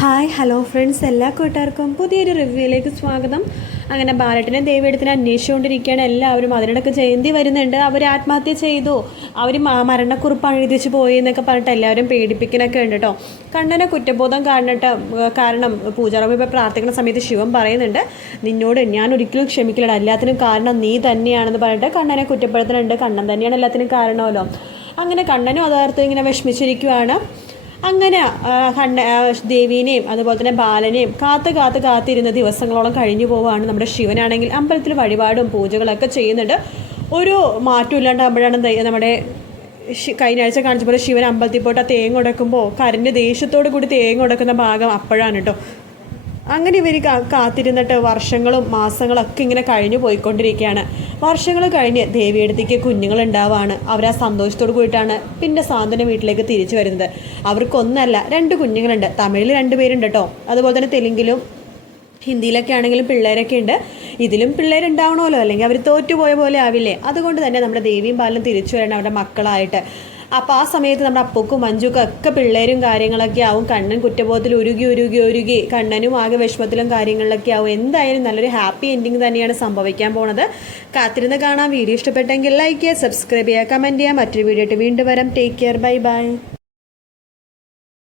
Hi hello friends എല്ലാ കൂട്ടുകാർക്കും പുതിയൊരു റിവ്യൂയിലേക്ക് സ്വാഗതം. അങ്ങനെ ബാലറ്റിനെ ദേവിയെടുത്തിനെ അന്വേഷിച്ചുകൊണ്ടിരിക്കുകയാണ്. എല്ലാവരും അതിനിടയ്ക്ക് ജയന്തി വരുന്നുണ്ട്. അവർ ആത്മഹത്യ ചെയ്തു. അവർ മരണക്കുറിപ്പ് എഴുതിച്ച് പോയി എന്നൊക്കെ പറഞ്ഞിട്ട് എല്ലാവരും പേടിപ്പിക്കാനൊക്കെ ഉണ്ട് കേട്ടോ കണ്ണനെ കുറ്റബോധം കാണിട്ട് കാരണം പൂജാറമ്മ ഇപ്പോൾ പ്രാർത്ഥിക്കുന്ന സമയത്ത് ശിവൻ പറയുന്നുണ്ട് നിന്നോട് ഞാൻ ഒരിക്കലും ക്ഷമിക്കില്ല എല്ലാത്തിനും കാരണം നീ തന്നെയാണെന്ന് പറഞ്ഞിട്ട് കണ്ണനെ കുറ്റപ്പെടുത്തുന്നുണ്ട്. കണ്ണൻ തന്നെയാണ് എല്ലാത്തിനും കാരണമല്ലോ. അങ്ങനെ കണ്ണനും അതാർത്ഥം ഇങ്ങനെ വിഷമിച്ചിരിക്കുവാണ്. അങ്ങനെ കണ്ണ ദേവീനെയും അതുപോലെ തന്നെ ബാലനെയും കാത്ത് കാത്ത് കാത്തിരുന്ന ദിവസങ്ങളോളം കഴിഞ്ഞു പോവുകയാണ് നമ്മുടെ ശിവനാണെങ്കിൽ അമ്പലത്തിൽ വഴിപാടും പൂജകളൊക്കെ ചെയ്യുന്നുണ്ട്. ഒരു മാറ്റം ഇല്ലാണ്ടാകുമ്പോഴാണ് നമ്മുടെ കഴിഞ്ഞ ആഴ്ച കാണിച്ച പോലെ ശിവൻ അമ്പലത്തിൽ പോയിട്ട് ആ തേങ്ങ ഉടക്കുമ്പോൾ കരഞ്ഞ് ദേഷ്യത്തോടു കൂടി തേങ്ങ ഉടക്കുന്ന ഭാഗം അപ്പോഴാണ് കേട്ടോ. അങ്ങനെ ഇവർ കാത്തിരുന്നിട്ട് വർഷങ്ങളും മാസങ്ങളൊക്കെ ഇങ്ങനെ കഴിഞ്ഞു പോയിക്കൊണ്ടിരിക്കുകയാണ്. വർഷങ്ങൾ കഴിഞ്ഞ് ദേവിയെടുത്തേക്ക് കുഞ്ഞുങ്ങൾ ഉണ്ടാവുകയാണ് അവർ ആ സന്തോഷത്തോട് കൂടിയിട്ടാണ് പിന്നെ സാന്ത്വന വീട്ടിലേക്ക് തിരിച്ചു വരുന്നത്. അവർക്കൊന്നല്ല രണ്ട് കുഞ്ഞുങ്ങളുണ്ട്. തമിഴിൽ രണ്ട് പേരുണ്ട് കേട്ടോ. അതുപോലെ തന്നെ തെലുങ്കിലും ഹിന്ദിയിലൊക്കെ ആണെങ്കിലും പിള്ളേരൊക്കെ ഉണ്ട്. ഇതിലും പിള്ളേരുണ്ടാവണമല്ലോ. അല്ലെങ്കിൽ അവർ തോറ്റുപോയ പോലെ ആവില്ലേ? അതുകൊണ്ട് തന്നെ നമ്മുടെ ദേവിയും ബാലനും തിരിച്ചു വരണം അവരുടെ മക്കളായിട്ട്. അപ്പോൾ ആ സമയത്ത് നമ്മുടെ അപ്പക്കും മഞ്ജുക്കും ഒക്കെ പിള്ളേരും കാര്യങ്ങളൊക്കെ ആവും. കണ്ണൻ കുറ്റബോധത്തിൽ ഉരുകി ഉരുകി ഉരുകി. കണ്ണനും ആകെ വിഷമത്തിലും കാര്യങ്ങളിലൊക്കെ ആവും. എന്തായാലും നല്ലൊരു ഹാപ്പി എൻഡിങ് തന്നെയാണ് സംഭവിക്കാൻ പോണത്. കാത്തിരുന്ന് കാണാം. വീഡിയോ ഇഷ്ടപ്പെട്ടെങ്കിൽ ലൈക്ക് ചെയ്യുക സബ്സ്ക്രൈബ് ചെയ്യുക കമന്റ് ചെയ്യുക. മറ്റൊരു വീഡിയോ ആയിട്ട് വീണ്ടും വരാം. Take care bye bye